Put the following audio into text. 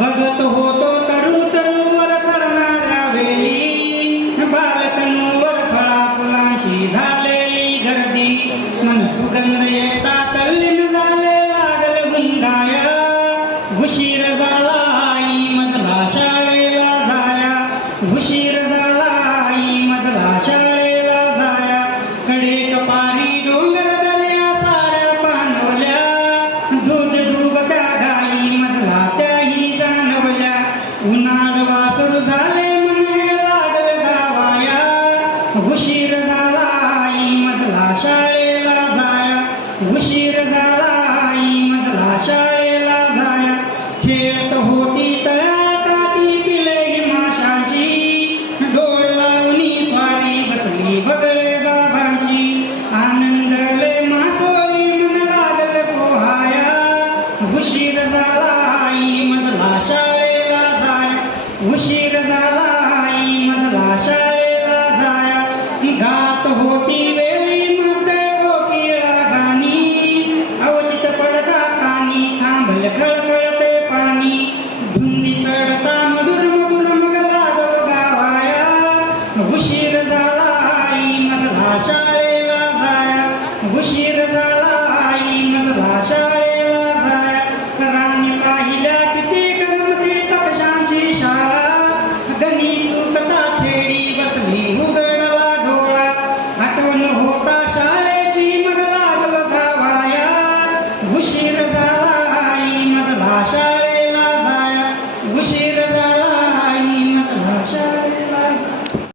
बघत होतो तरु तरुवर करणाऱ्या वेली. बालकणूवर फळा फुलांची झालेली गर्दी. मन सुगंध येता तल्लीन झाले लागल गुंगाया उशीर झाला आई मजला शाळेला झाया उशीर झाला आई मजला शाळेला झाया कडे कपारी डोंगर दर्या साऱ्या पानवल्या दूध दुबत्या उशीर झाला आई मजला शाळेला जाया. उशीर झाला आई मजला शाळेला जाया. खेळत होती तळ्या काठी पिले माशांची. डोळ लावणी स्वारी बसली बगळे बाबांची. आनंदले मासोळी मन लागल पोहाया. उशीर झाला आई मजला शाळेला जाया. उशीर घात होती वेली मध्ये कोकिळा गाणी अवचित पडता कानी थांबल खळखळते पाणी. धुंदी चढता मधुर मधुर मग लागल गावाया. उशीर झाला आई मधला शाळा